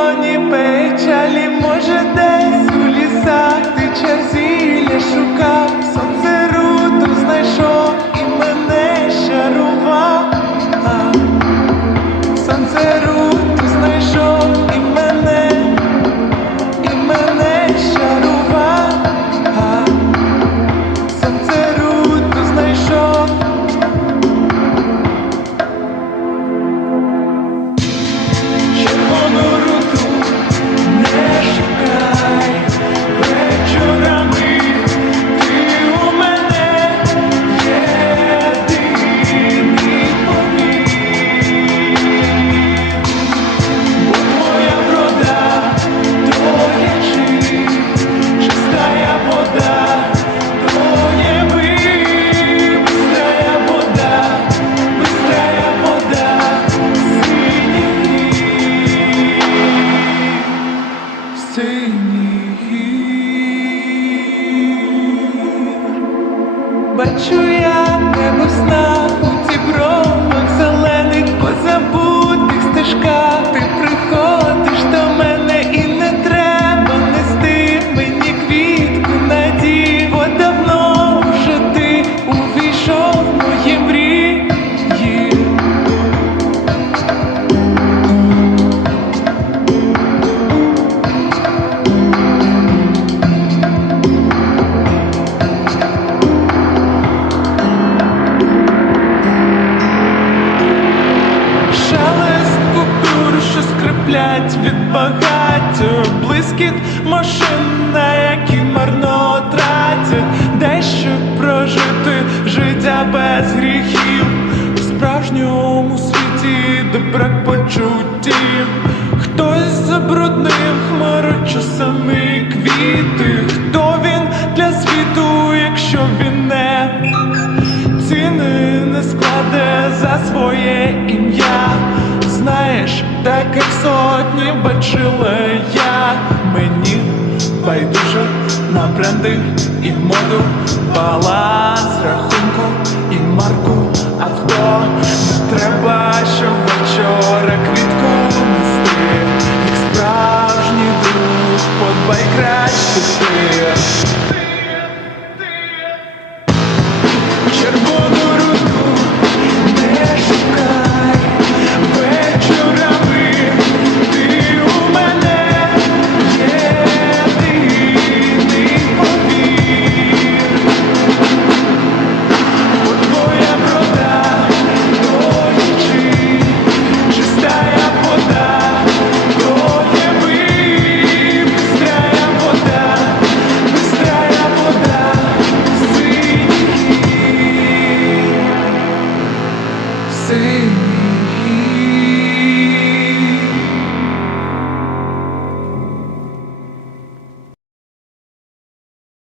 полоні печалі, може, десь Бачу я небо що від багаття Блискіт машин, на які марно тратять. Дещо прожити життя без гріхів. В справжньому світі, де брак почуттів Хтось забруднив хмарочосами квіти. Хто він для світу, якщо він таких сотні бачила я мені байдуже на бренди і моду, баланс рахунку і марку авто. Не треба щовечора квітку нести, як справжній друг, подбай краще ти.